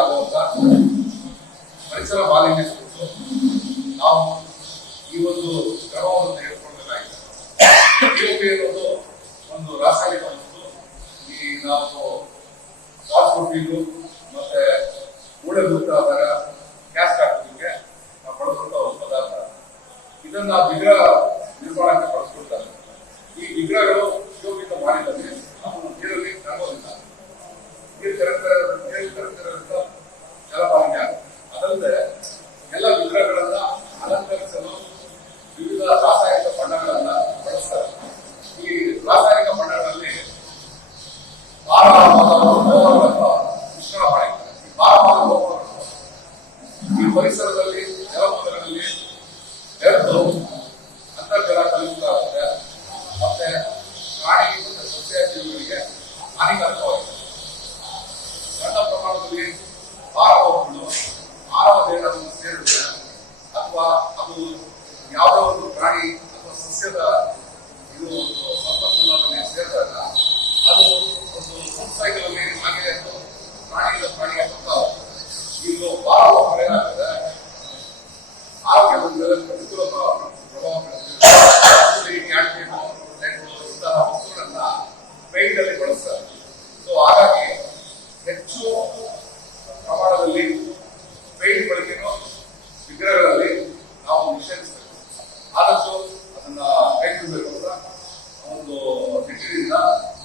ಆಗುವಂತ ಪರಿಸರ ಮಾಲಿನ್ಯ ಕುರಿತು ನಾವು ಈ ಒಂದು ಕ್ರಮವನ್ನು ತೆಗೆದುಕೊಳ್ಳಲಾಗಿದೆ ಅನ್ನೋದು ಒಂದು ರಾಸಾಯನಿಕ ವಸ್ತು, ಈ ನಾವು ಮತ್ತೆ ಮೂಳೆ ಮುಕ್ತ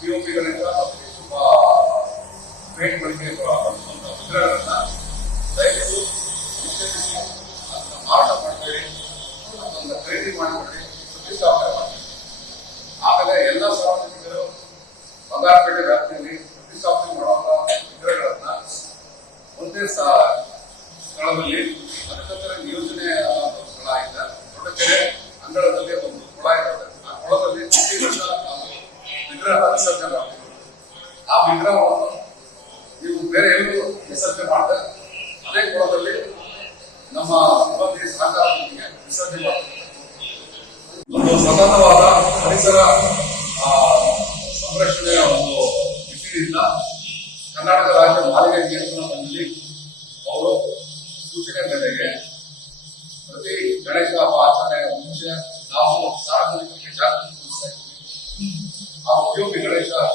ಪಿಒಪಿಗಳಿಂದ ತುಂಬಾ ಪೇಟ್ ಬಳಕೆ ವಿಗ್ರಹ ವಿಸರ್ಜನೆ ಮಾಡ್ತೀವಿ ಆ ವಿಗ್ರಹವನ್ನು ನೀವು ಬೇರೆ ಎಲ್ಲೂ ವಿಸರ್ಜನೆ ಮಾಡದೆ ಅದೇ ಕೊಳದಲ್ಲಿ ನಮ್ಮ ಮುಖ್ಯ ಸಹಕಾರದೊಂದಿಗೆ ವಿಸರ್ಜನೆ ಮಾಡ್ತೀವಿ ಒಂದು ಸತತವಾದ ಪರಿಸರ ಸಂರಕ್ಷಣೆಯ ಒಂದು ನಿಟ್ಟಿನಿಂದ ಕರ್ನಾಟಕ ರಾಜ್ಯ ಮಾಲಿನ್ಯ ನಿಯಂತ್ರಣ ಮಂಡಳಿ ಅವರು ಸೂಚನೆ ಮೇರೆಗೆ ಪ್ರತಿ ಗಣೇಶ ಹಬ್ಬ ಆಚರಣೆಯ ಮುಂಚೆ ನಾವು ಸಾರ್ವಜನಿಕರಿಗೆ ಜಾಗೃತಿ 又比了一下。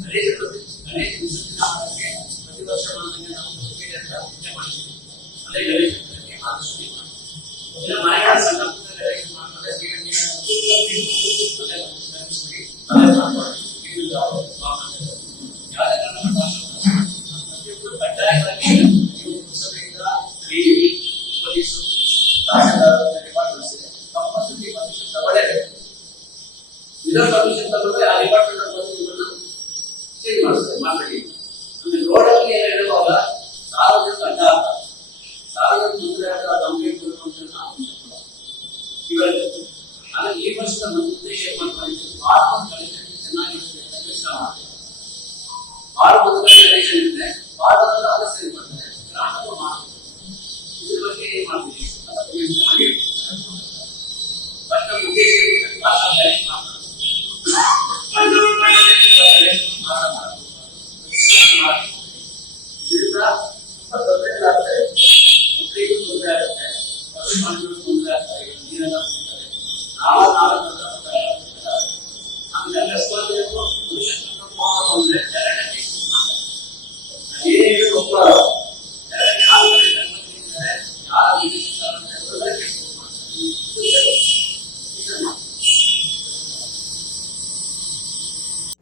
ಭವಿಷ್ಯದಲ್ಲಿ ಆ ಡಿಪಾರ್ಟ್ಮೆಂಟ್ ಬಂದು ನಿಮ್ಮನ್ನು ಕ್ಲೀನ್ ಮಾಡಿಸ್ತಾರೆ ಮಾತಾಡಿ ಆಮೇಲೆ ರೋಡಲ್ಲಿ ಏನು ಹೇಳುವಾಗ ಸಾರ್ವಜನಿಕ ಅಡ್ಡ ಸಾರ್ವಜನಿಕ ತೊಂದರೆ ಆದ ಕಂಪ್ಲೇಂಟ್ ಇವತ್ತು ಆಮೇಲೆ ಈ ವರ್ಷದ ನಮ್ಮ ಉದ್ದೇಶ ಬಾರ್ಬನ್ ಕಲೆಕ್ಷನ್ ಚೆನ್ನಾಗಿ ಕೆಲಸ ಮಾಡ್ತಾರೆ ಬಾರ್ಬನ್ ಕಲೆಕ್ಷನ್ ಇದ್ರೆ ಬಾರ್ಬನ್ ಅಗತ್ಯ ಮಾಡ್ತಾರೆ ಗ್ರಾಮದ ಮಾಡ್ತಾರೆ ಇದ್ರ ಬಗ್ಗೆ ಏನ್ ಮಾಡ್ತೀವಿ ಬಟ್ ನಮ್ಮ ಉದ್ದೇಶ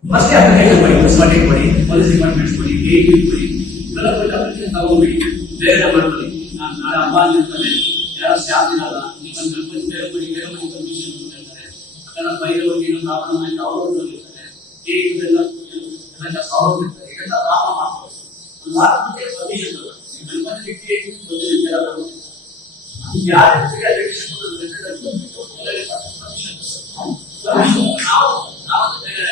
ಫಸ್ಟ್ ಅಪ್ಲಿಕೇಶನ್ ಮಾಡಿ ಮುನ್ಸಿಪಾಲಿಟಿ ಕೊಡಿ ಪೊಲೀಸ್ ಡಿಪಾರ್ಟ್ಮೆಂಟ್ಸ್ ಕೊಡಿ ಕೆ ಕೊಡಿ ಇವೆಲ್ಲ ಕೊಟ್ಟು ಅಪ್ಲಿಕೇಶನ್ ತಗೊಂಡ್ಬಿಡಿ ಬೇರೆ ಮಾಡ್ಕೊಳ್ಳಿ ನಾನು ನಾಳೆ ಹಬ್ಬ ಅಂದಿರ್ತಾನೆ ಯಾರೋ ಸ್ಟಾಫ್ ಇರಲ್ಲ ನೀವು ಒಂದು ಗಣಪತಿ ಬೇರೆ ಕೊಡಿ ಬೇರೆ ಮನೆ ಪರ್ಮಿಷನ್ ಅಂತಾರೆ ಅದನ್ನ ಬೈದವ್ರಿಗೆ ಏನು ಪ್ರಾಬ್ಲಮ್ ಆಯ್ತು ಅವರು ಹೋಗಿರ್ತಾರೆ ಕೆ ಎಲ್ಲ ಎಲ್ಲ ಅವ್ರು ಇರ್ತಾರೆ ಇದೆಲ್ಲ ಪ್ರಾಬ್ಲಮ್ ಮಾಡ್ಬೋದು ಒಂದು ವಾರಕ್ಕೆ ಪರ್ಮಿಷನ್ ಗಣಪತಿ ಕೆ ಪರ್ಮಿಷನ್ ಕೇಳಬೇಕು ಯಾರು ಅಪ್ಲಿಕೇಶನ್ ನಾವು ನಾವು ಬೇರೆ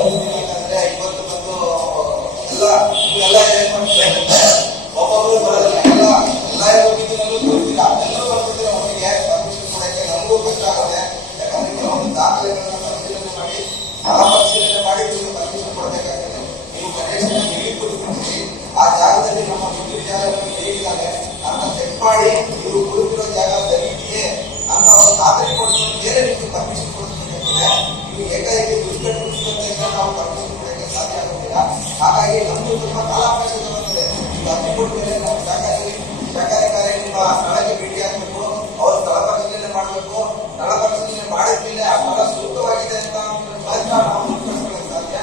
ಪರ್ಮಿಷನ್ ಕೊಡಬೇಕಾಗಿದೆ ನೀವು ಏಕಾಏಕಿ ದುಷ್ಕಟ್ಟಿಂದ ನಾವು ಪರ್ಮಿಷನ್ ಕೊಡಕ್ಕೆ ಸಾಧ್ಯ ಆಗೋದಿಲ್ಲ ಹಾಗಾಗಿ ನಮ್ದು ತುಂಬಾ ಕಾಲಾವಕಾಶ ಬರುತ್ತದೆ ಈಗ ಅರ್ಜಿ ಮೇಲೆ ನಾವು ಶಾಖಾರಿ ಸರ್ಕಾರಿ ಕಾರ್ಯ ನಿಮ್ಮ ಸ್ಥಳಕ್ಕೆ ಭೇಟಿ ಆಗಬೇಕು ಅವ್ರು ಸ್ಥಳ ಪರಿಶೀಲನೆ ಮಾಡಬೇಕು ಸ್ಥಳ ಪರಿಶೀಲನೆ ಮಾಡಿದ್ಮೇಲೆ ಆ ಸ್ಥಳ ಸೂಕ್ತವಾಗಿದೆ ಅಂತ ಮಾತ್ರ ನಾವು ಮುಟ್ಕೊಳ್ಸಕ್ಕೆ ಸಾಧ್ಯ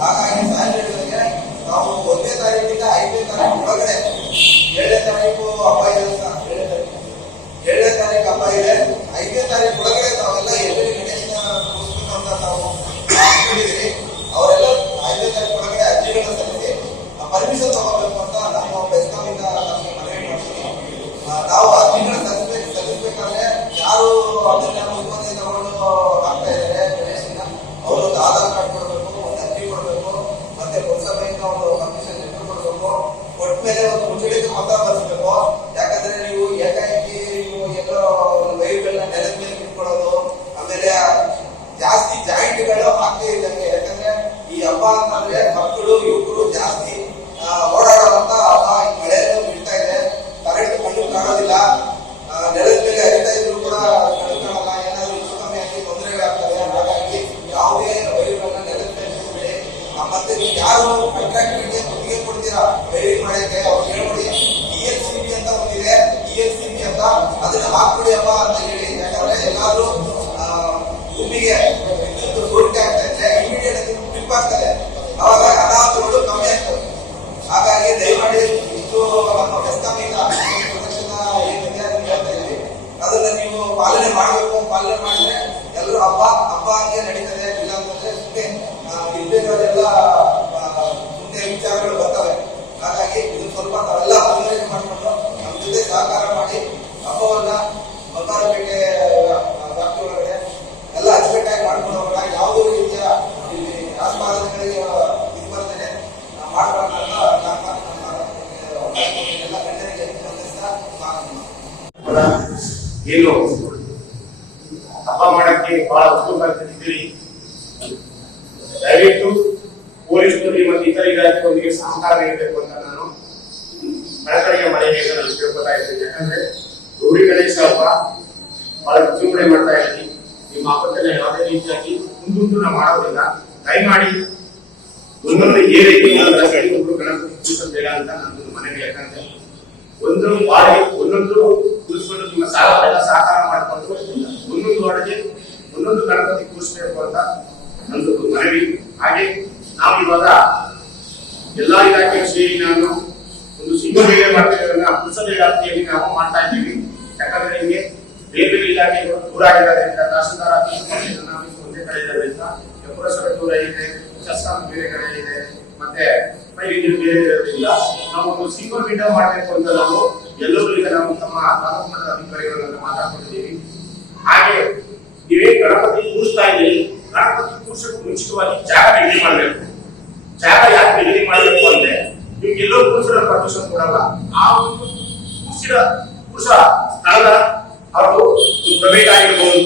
ಹಾಗಾಗಿ ಸಾಹೇಬರಿಗೆ ನಾವು ಒಂದನೇ ತಾರೀಕಿಂದ ಐದನೇ ತಾರೀಕು ಒಳಗಡೆ ಏಳನೇ ತಾರೀಕು ಹಬ್ಬ ಇದೆ ಏಳನೇ ತಾರೀಕು ಹಬ್ಬ ಇದೆ ಐದನೇ ತಾರೀಕು ಹಾಕ್ಬಿಡಿ ಅಪ್ಪ ಅಂತ ಹೇಳಿ. ಯಾಕಂದ್ರೆ ಎಲ್ಲಾದ್ರೂ ಆ, ಭೂಮಿಗೆ ವಿದ್ಯುತ್ ಸೋರಿಕೆ ಆಗ್ತಾ ಇದ್ರೆ ಇಮಿಡಿಯೇಟ್ ಆಗಿ ಟ್ರಿಪ್ ಆಗ್ತದೆ. ಅವಾಗ ಅನಾಹುತಗಳು ಕಮ್ಮಿ ಆಗ್ತವೆ ಹಾಗಾಗಿ ದಯಮಾಡಿ ಇಷ್ಟು ನಮ್ಮ ಬೆಸ್ಕಾಮಿಂದ ಪ್ರದರ್ಶನ ಏನಿದೆ ಅದನ್ನ ಹೇಳ್ತಾ ಇದ್ವಿ ಅದನ್ನ ನೀವು ಪಾಲನೆ ಮಾಡಬೇಕು. ಪಾಲನೆ ಮಾಡಿದ್ರೆ ಎಲ್ಲರೂ ಹಬ್ಬ ಹಬ್ಬ ಹಂಗೆ ನಡೀತದೆ ಇಲ್ಲ ಅಂತಂದ್ರೆ ಸುಮ್ಮನೆ ಇರೋದೆಲ್ಲ ಮುಂದೆ ವಿಚಾರಗಳು ಬರ್ತವೆ. ಹಾಗಾಗಿ ಇದು ಸ್ವಲ್ಪ ತಾವೆಲ್ಲ ಅನ್ವಯ ಮಾಡಿಕೊಂಡು ನಮ್ಮ ಜೊತೆ ಸಹಕಾರ ಬಂಗಾರಪೇಟೆ ವ್ಯಾಪ್ತಿ ಒಳಗಡೆ ಎಲ್ಲ ಅಚ್ಚುಕಟ್ಟಾಗಿ ಮಾಡ್ಕೊಂಡು ಹೋಗೋಣ ಯಾವುದೇ ರೀತಿಯ ಇಲ್ಲಿ ಇದು ಬರ್ತದೆ. ಏನು ಹಬ್ಬ ಮಾಡಕ್ಕೆ ಬಹಳ ಉಪಯೋಗ ಇದ್ದೀರಿ ದಯವಿಟ್ಟು ಪೊಲೀಸ್ನವರಿಗೆ ಮತ್ತು ಇತರ ಇಲಾಖೆಯವರಿಗೆ ಸಹಕಾರ ನೀಡಬೇಕು ಅಂತ ನಾನು ಕಳಕಳಿಯ ಮನೆಗೆ ನಾನು ಕೇಳ್ಕೊತಾ ಯಾಕಂದ್ರೆ ಗೌರಿ ಗಣೇಶ ಹಬ್ಬ ಬಹಳ ವಿಜೃಂಭಣೆ ಮಾಡ್ತಾ ಇದ್ದೀನಿ. ನಿಮ್ಮ ಹಬ್ಬದಲ್ಲಿ ಯಾವುದೇ ರೀತಿಯಾಗಿ ಮುಂದುಂಟು ನಾವು ಮಾಡೋದಿಲ್ಲ ದಯಮಾಡಿ ಒಂದೊಂದು ಏರಿಕೆ ಒಬ್ಬರು ಗಣಪತಿ ಕೂರಿಸಬೇಡ ಅಂತ ನನ್ನ ಮನೆಗೆ ಯಾಕಂದ್ರೆ ಒಂದು ಬಾಡಿ ಒಂದೊಂದು ಕೂರಿಸ್ಕೊಂಡು ನಿಮ್ಮ ಸಾಲ ಸಹಕಾರ ಮಾಡಿಕೊಂಡು ಒಂದೊಂದು ವಾರ್ಡ್ಗೆ ಒಂದೊಂದು ಗಣಪತಿ ಕೂರಿಸಬೇಕು ಅಂತ ನಂದು ಮನವಿ. ಹಾಗೆ ನಾವು ಇವಾಗ ಎಲ್ಲಾ ಇಲಾಖೆಯ ಸೇರಿ ನಾನು ಒಂದು ಸಿಂಗಲ್ ಬೇರೆ ಮಾಡ್ತಿರೋದನ್ನ ಪುರಸಭೆ ವ್ಯಾಪ್ತಿಯಲ್ಲಿ ನಾವು ಮಾಡ್ತಾ ಇದ್ದೀವಿ. ಯಾಕಂದ್ರೆ ನಿಮಗೆ ಬೇರೆ ಬೇರೆ ಇಲಾಖೆಗಳು ದೂರ ಆಗಿರೋದ್ರಿಂದ ತಹಸೀಲ್ದಾರ್ ಆಫೀಸ್ ಒಂದೇ ಕಡೆ ಇರೋದ್ರಿಂದ ಪುರಸಭೆ ದೂರ ಇದೆ ಚಸ್ಕಾಂ ಬೇರೆ ಕಡೆ ಇದೆ, ಮತ್ತೆ ಫೈಲಿಂಗ್ ಬೇರೆ ಇರೋದ್ರಿಂದ ನಾವು ಒಂದು ಸಿಂಗಲ್ ವಿಂಡೋ ಮಾಡಬೇಕು ಅಂತ ನಾವು ಎಲ್ಲರೂ ನಾವು ತಮ್ಮ ತಾಲೂಕು ಮಟ್ಟದ ಅಧಿಕಾರಿಗಳನ್ನ ಮಾತಾಡ್ಕೊಂಡಿದ್ದೀವಿ. ಹಾಗೆ ನೀವೇ ಗಣಪತಿ ಕೂರಿಸ್ತಾ ಇದ್ದೀರಿ. ಗಣಪತಿ ಕೂರ್ಸೋಕೆ ಮುಂಚಿತವಾಗಿ ಜಾಗ ನಿಗದಿ ಮಾಡಬೇಕು. ಜಾಗ ಯಾಕೆ ನಿಗದಿ ಮಾಡಬೇಕು ಅಂದ್ರೆ ನಿಮ್ಗೆ ಎಲ್ಲೋ ಪುರುಷರ ಪರ್ಮಿಷನ್ ಕೊಡಲ್ಲ. ಆ ಒಂದು ಪುರುಷರ ಪುರುಷ ಸ್ಥಳದ ಅವರು ಪ್ರೈವೇಟ್ ಆಗಿರ್ಬೋದು.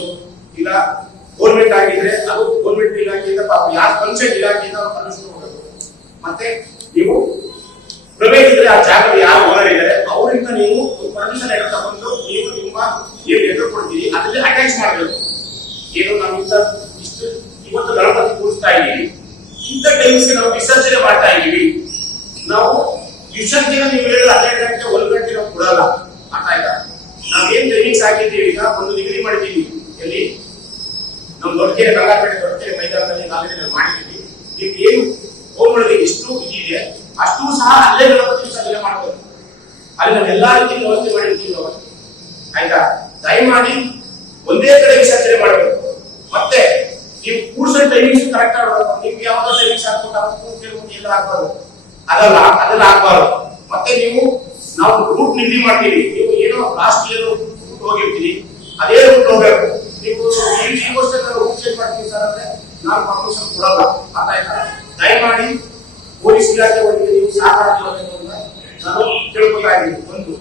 ಇಲ್ಲ ಗೌರ್ಮೆಂಟ್ ಆಗಿದ್ರೆ ಅದು ಗೌರ್ಮೆಂಟ್ ಇಲಾಖೆಯಿಂದ ಪಾಪ ಯಾರು ಪಂಚಾಯತ್ ಇಲಾಖೆಯಿಂದ ಅವ್ರು ಪರ್ಮಿಷನ್ ಕೊಡಬೇಕು. ಮತ್ತೆ ನೀವು ಪ್ರೈವೇಟ್ ಇದ್ರೆ ಆ ಜಾಗದ ಯಾರು ಓನರ್ ಇದ್ದಾರೆ, ಅವರಿಂದ ನೀವು ಪರ್ಮಿಷನ್ ಎಲ್ಲ ತಗೊಂಡು ನೀವು ನಿಮ್ಮ ಏನು ಲೆಟರ್ ಕೊಡ್ತೀರಿ, ಅದರಲ್ಲಿ ಅಟ್ಯಾಚ್ ಮಾಡಬೇಕು. ಏನು ನಾವು ಇಂಥ ಇಷ್ಟು ಇವತ್ತು ಗಣಪತಿ ಕೂರಿಸ್ತಾ ಇದ್ದೀವಿ. ಇಂಥ ಟೈಮ್ಸ್ಗೆ ನಾವು ವಿಸರ್ಜನೆ ಮಾಡ್ತಾ ಇದ್ದೀವಿ. ವಿಸರ್ಜನೆ ನೀವು ಹೇಳಿದ್ರೆ ಹನ್ನೆರಡು ಗಂಟೆ ಒಂದು ಗಂಟೆ ನಾವು ಕೊಡಲ್ಲ. ಅರ್ಥ ಆಯ್ತಾ? ನಾವೇನ್ ಟ್ರೈನಿಂಗ್ಸ್ ಹಾಕಿದ್ದೀವಿ ಈಗ, ಒಂದು ಡಿಗ್ರಿ ಮಾಡಿದ್ದೀವಿ. ಎಲ್ಲಿ? ನಮ್ಮ ದೊಡ್ಡಕೆರೆ ಗಂಗಾಪೇಟೆ ದೊಡ್ಡಕೆರೆ ಮೈದಾನದಲ್ಲಿ ನಾಲ್ಕು ಮಾಡಿದ್ದೀವಿ. ನೀವು ಏನು ಹೋಮಗಳಿಗೆ ಎಷ್ಟು ಇದೆ ಅಷ್ಟು ಸಹ ಅಲ್ಲೇ ಗಣಪತಿ ವಿಸರ್ಜನೆ ಮಾಡಬೇಕು ಅಲ್ಲಿ ನಾವು ಎಲ್ಲಾ ರೀತಿ ವ್ಯವಸ್ಥೆ ಮಾಡಿರ್ತೀವಿ ನಾವು. ಆಯ್ತಾ? ದಯಮಾಡಿ ಒಂದೇ ಕಡೆ ವಿಸರ್ಜನೆ ಮಾಡಬೇಕು. ಮತ್ತೆ ನೀವು ಕೂಡ್ಸೋ ಟೈಮಿಂಗ್ಸ್ ಕರೆಕ್ಟ್ ಆಗಬೇಕು ನಿಮ್ಗೆ ಯಾವ್ದೋ ಟೈಮಿಂಗ್ಸ್ ಹಾಕ್ಬಿಟ್ಟು ಕೆಲವು ಎಲ್ಲ ಹಾಕ್ಬಾರ್ದು. ಅದಲ್ಲ ಅದೆಲ್ಲ ಹಾಕ್ಬಾರ್ದು. ಮತ್ತೆ ನೀವು ನಾವು ರೂಟ್ ನಿಗದಿ ಮಾಡ್ತೀವಿ. ನೀವು ಏನೋ ಲಾಸ್ಟ್ ಇಯರ್ ರೂಟ್ ಹೋಗಿರ್ತೀರಿ. ಅದೇ ರೂಟ್ ಹೋಗ್ಬೇಕು. ನೀವು ಈ ವರ್ಷ ರೂಟ್ ಚೇಂಜ್ ಮಾಡ್ತೀನಿ ಸರ್ ಅಂದ್ರೆ ನಾನು ಪರ್ಮಿಷನ್ ಕೊಡಲ್ಲ. ಆಯ್ತಾ ದಯಮಾಡಿ ಪೊಲೀಸ್ ಇಲಾಖೆ ಒಳಗೆ ನೀವು ಸಹಕಾರ ಕೊಡಬೇಕು ಅಂತ ನಾನು ಕೇಳ್ಕೊತಾ ಇದ್ದೀನಿ. ಒಂದು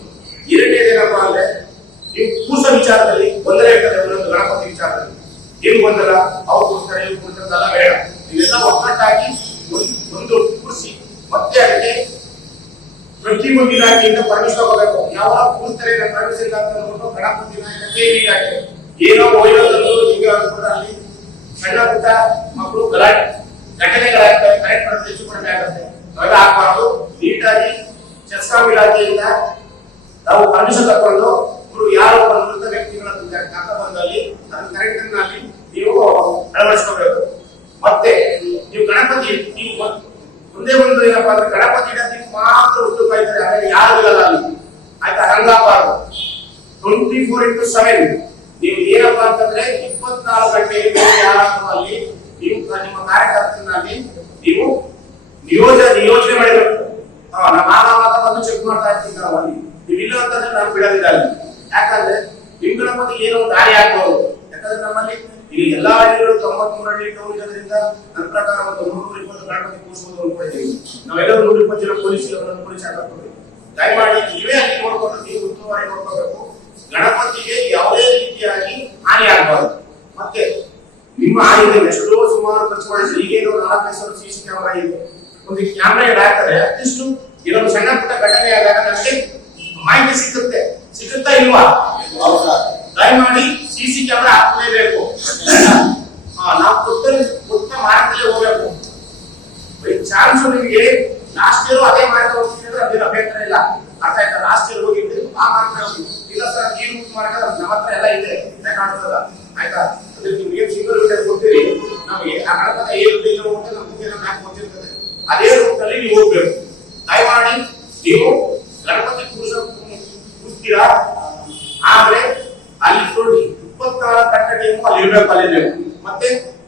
ಎರಡನೇದೇನಪ್ಪ ಅಂದ್ರೆ ನೀವು ಕೂಸ ವಿಚಾರದಲ್ಲಿ ಒಂದನೇ ಗಣಪತಿ ವಿಚಾರದಲ್ಲಿ. ಏನು ಬಂದಲ್ಲ ಅವ್ರು ಪ್ರತಿಯೊಂದು ಇಲಾಖೆಯಿಂದ ಪರ್ಮಿಷನ್ ತಗೋಬೇಕು ಯಾವ ಕೂರ್ತಾರೆ ನನ್ನ ಪರ್ಮಿಷನ್ ಇಲ್ಲ ಅಂತ ಅಂದ್ಬಿಟ್ಟು ಗಣಪತಿ ಇಲಾಖೆ ಏನೋ ಹೋಗಿರೋದನ್ನು ಹಿಂಗೆ ಅಲ್ಲಿ ಸಣ್ಣ ಪುಟ್ಟ ಮಕ್ಕಳು ಗಲಾಟೆ. ಘಟನೆಗಳಾಗ್ತವೆ ಕರೆಕ್ಟ್ ಮಾಡಿ ಹೆಚ್ಚು ಕಡಿಮೆ ಆಗುತ್ತೆ ಅವೆಲ್ಲ ಹಾಕ್ಬಾರ್ದು ನೀಟಾಗಿ ಚೆಸ್ಕಾಂ ಇಲಾಖೆಯಿಂದ ನಾವು ಪರ್ಮಿಷನ್ ತಕೊಂಡು ಇವರು ಯಾರು ಬಂದಂತ ವ್ಯಕ್ತಿಗಳನ್ನ ಕರ್ಕ ಬಂದಲ್ಲಿ ಅದನ್ನ ಕರೆಕ್ಟ್ ಅಲ್ಲಿ ನೀವು ಅಳವಡಿಸ್ಕೋಬೇಕು ಮತ್ತೆ ನೀವು ಗಣಪತಿ ನೀವು ಒಂದ್- ಒಂದೇ ಒಂದು ಏನಪ್ಪಾ ಅಂದ್ರೆ ಗಣಪತಿ ಇಡೋದಕ್ಕೆ ಮಾತ್ರ ಉದ್ಯೋಗ ಇದ್ದಾರೆ ಆಮೇಲೆ ಯಾರು ಇರಲ್ಲ ಅಲ್ಲಿ ಆಯ್ತಾ ಹಂಗಾಗಬಾರ್ದು ಟ್ವೆಂಟಿ ಫೋರ್ ಇಂಟು ಸೆವೆನ್ ನೀವು ಏನಪ್ಪಾ ಅಂತಂದ್ರೆ ಇಪ್ಪತ್ನಾಲ್ಕು ಗಂಟೆ ಯಾರಾದ್ರೂ ಅಲ್ಲಿ ನೀವು ನಿಮ್ಮ ಕಾರ್ಯಕರ್ತನಲ್ಲಿ ನೀವು ನಿಯೋಜ ನಿಯೋಜನೆ ಮಾಡಿರ್ಬೇಕು ಹಾ, ನಮ್ಮ ಆಗ ಬಂದು ಚೆಕ್ ಮಾಡ್ತಾ ಇರ್ತೀವಿ ನಾವು ಅಲ್ಲಿ ನೀವಿಲ್ಲ ನಾವು ಬಿಡೋದಿಲ್ಲ ಯಾಕಂದ್ರೆ ನಿಮ್ ಮುಂದೆ ಏನೋ ದಾರಿ ಆಗ್ಬಹುದು ಯಾಕಂದ್ರೆ ನಮ್ಮಲ್ಲಿ ಈ ಎಲ್ಲಾ ಹಳ್ಳಿಗಳು ತೊಂಬತ್ಮೂರು ಹಳ್ಳಿ ಟೌನ್ ನನ್ನ ಪ್ರಕಾರ ಒಂದು ನೂರ ಇಪ್ಪತ್ತು ಗಣಪತಿ ಕೂರಿಸಬಹುದು ಅನ್ಕೊಂಡಿದ್ದೀವಿ ನಾವೆಲ್ಲರೂ ನೂರ ಇಪ್ಪತ್ತು ಜನ ಪೊಲೀಸ್ ಪೊಲೀಸ್ ಹಾಕಿರ್ತೀವಿ ದಯಮಾಡಿ ನೀವೇ ಅಲ್ಲಿ ನೋಡ್ಕೊಂಡು ನೀವು ಉತ್ತಮವಾಗಿ ನೋಡ್ಕೋಬೇಕು. ಗಣಪತಿಗೆ ಯಾವುದೇ ರೀತಿಯಾಗಿ ಹಾನಿ ಆಗಬಾರ್ದು. ಮತ್ತೆ ನಿಮ್ಮ ಆಗಿದೆ ಎಷ್ಟೋ ಸುಮಾರು ಖರ್ಚು ಮಾಡಿದ್ರೆ. ಈಗೇನು ನಾಲ್ಕು ಸಾವಿರ ಸಿ ಸಿ ಕ್ಯಾಮ್ರಾ ಇದೆ ಒಂದು ಕ್ಯಾಮೆರಾ ಹಾಕಿದ್ರೆ ಅಟ್ಲೀಸ್ಟ್ ಇದೊಂದು ಸಣ್ಣ ಪುಟ್ಟ ಘಟನೆ ಆದಾಗ ನನಗೆ ಮಾಹಿತಿ ಸಿಕ್ಕುತ್ತೆ ಸಿಕ್ಕುತ್ತಾ ಇಲ್ವಾ? ದಯಮಾಡಿ ಸಿ ಸಿ ಕ್ಯಾಮೆರಾ ಹಾಕಲೇಬೇಕು ನಾವು ಕೊಟ್ಟ ಕೊಟ್ಟ ಮಾರ್ಗದಲ್ಲೇ ಹೋಗ್ಬೇಕು. ಬೈ ಚಾನ್ಸ್ ನಿಮಗೆ ಲಾಸ್ಟ್ ಇಯರ್ ಅದೇ ಮಾರ್ಗ ಹೋಗ್ತಿದ್ರೆ ಅದೇನು ಅಭ್ಯಂತರ ಇಲ್ಲ. ಅರ್ಥ ಆಯ್ತಾ? ಲಾಸ್ಟ್ ಇಯರ್ ಹೋಗಿದ್ದು ಆ ಮಾರ್ಗ ಇಲ್ಲ ಸರ್ ಈ ಬುಕ್ ಮಾರ್ಗ ನಮ್ಮ ಹತ್ರ ಎಲ್ಲ ಇದೆ. ಇದೆ ಕಾಣ್ತದ. ಆಯ್ತಾ? ಅದ್ರ ನಿಮ್ಗೆ ಸಿಂಗಲ್ ರೂಟ್ ಕೊಡ್ತೀರಿ? ನಮಗೆ ಆ ಕಡೆ ಏ ರೂಟ್ ಇಲ್ಲ ಹೋಗುತ್ತೆ ನಮ್ಮ ಅದೇ ರೂಟ್ ಅಲ್ಲಿ ನೀವು ಹೋಗ್ಬೇಕು ದಯಮಾಡಿ ನೀವು ಗಣಪತಿ ಕೂರಿಸ ಕೂರ್ತೀರಾ ಆದ್ರೆ ಅಲ್ಲಿ ನೋಡಿ ಇಪ್ಪತ್ನಾಲ್ಕು ಗಂಟೆ ಟೈಮು ಅಲ್ಲಿ ಇರ್ಬೇಕು ಅಲ್ಲಿ ಮತ್ತೆ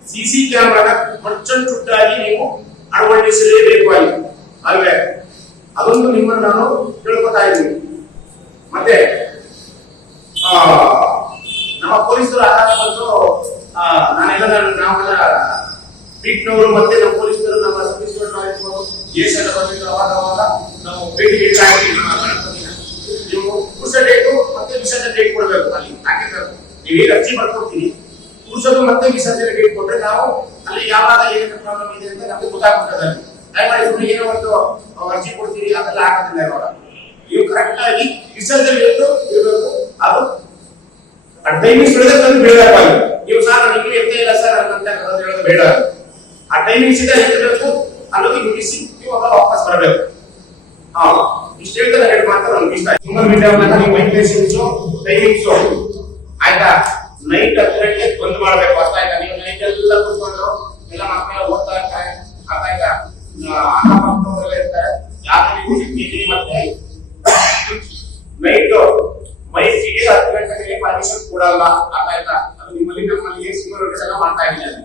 ಸಿ ಸಿ ಕ್ಯಾಮ್ರಾನ ಮಚ್ಚನ್ ಚುಟ್ಟಾಗಿ ನೀವು ಅಳವಡಿಸಲೇಬೇಕು ಅಲ್ಲಿ ಅಲ್ವೇ ಅದೊಂದು ನಿಮ್ಮನ್ನು ನಾನು ತಿಳ್ಕೊತಾ ಇದ್ದೀನಿ ಮತ್ತೆ ಆ, ನಮ್ಮ ಪೊಲೀಸರು ಆದಾಗ ಬಂದು ಆ, ನಾನೆಲ್ಲ ನಾನು ನಾವೆಲ್ಲ ಬೀಟ್ನವರು ಮತ್ತೆ ನಮ್ಮ ಪೊಲೀಸರು ನಮ್ಮ ಸಬ್ ಇನ್ಸ್ಪೆಕ್ಟರ್ ಬಂದಿದ್ರು ಅವಾಗ ಅವಾಗ ನಾವು ನಮ್ಮ ಗಣಪತಿನ ನೀವು ಕುರ್ಸ ಡೇಟು ಮತ್ತೆ ವಿಸರ್ಜನೆ ಡೇಟ್ ಕೊಡಬೇಕು ಅಲ್ಲಿ ಯಾಕೆಂದ್ರೆ ನೀವು ಅರ್ಜಿ ಬರ್ಕೊಡ್ತೀವಿ ಕುರ್ಸೋದು ಮತ್ತೆ ವಿಸರ್ಜನೆ ಡೇಟ್ ಕೊಟ್ರೆ ನಾವು ಅಲ್ಲಿ ಯಾವಾಗ ಏನು ಪ್ರಾಬ್ಲಮ್ ಇದೆ ಅಂತ ನಮಗೆ ಗೊತ್ತಾಗ್ಬಿಡ್ತದೆ ಅಲ್ಲಿ. ದಯಮಾಡಿ ಸುಮ್ಮನೆ ಏನೋ ಒಂದು ಅರ್ಜಿ ಕೊಡ್ತೀರಿ, ಅದೆಲ್ಲ ಆಗೋದಿಲ್ಲ ಇವಾಗ ನೀವು ಕರೆಕ್ಟ್ ಆಗಿ ವಿಸರ್ಜನೆ ಡೇಟು ಇರಬೇಕು. ಅದು ಟೈಮಿಂಗ್ಸ್ ಹೇಳಿದ್ರೆ ತಂದು ಬೇಡಪ್ಪ ನೀವು ಸರ್ ನನಗೆ ಎತ್ತೇ ಇಲ್ಲ ಸರ್ ಅಂತ ಹೇಳೋದು ಬೇಡ. ಆ ಟೈಮಿಂಗ್ಸ್ ಇದೆ ಎತ್ತಬೇಕು ಅನ್ನೋದು ಮುಗಿಸಿ. ಅವಾಗ ವಾಪಸ್ ಬರಬೇಕು ಹಾ ಇಷ್ಟು ಹೇಳಿ ಮಾತ್ರ ನಮ್ಗೆ ಇಷ್ಟ ತುಂಬ ಮೀಟರ್ ನೀವು ವೈಬ್ರೇಷನ್ಸ್ ಟೈಮಿಂಗ್ಸ್ ಆಯ್ತಾ ನೈಟ್ ಹತ್ತು ಬಂದ್ ಮಾಡ್ಬೇಕು ಅರ್ಥ ಆಯ್ತಾ ನೀವು ನೈಟ್ ಎಲ್ಲ ಕುತ್ಕೊಂಡು ಎಲ್ಲ ಮಕ್ಕಳೆಲ್ಲ ಓದ್ತಾ ಇರ್ತಾರೆ ಅರ್ಥ ಆಯ್ತಾ ಅಕ್ಕಪಕ್ಕದವರೆಲ್ಲ ಇರ್ತಾರೆ ಯಾರು ನೀವು ಇಲ್ಲಿ ಮತ್ತೆ ನೈಟ್ ಮೈಸಿಗೆ ಹತ್ತು ಗಂಟೆಗೆ ಪರ್ಮಿಷನ್ ಕೊಡಲ್ಲ ಅರ್ಥ ಆಯ್ತಾ ಅದು ನಿಮ್ಮಲ್ಲಿ ನಮ್ಮಲ್ಲಿ ಸಿಂಗಲ್ ಎಲ್ಲ ಮಾಡ್ತಾ ಇದ್ದೀನಿ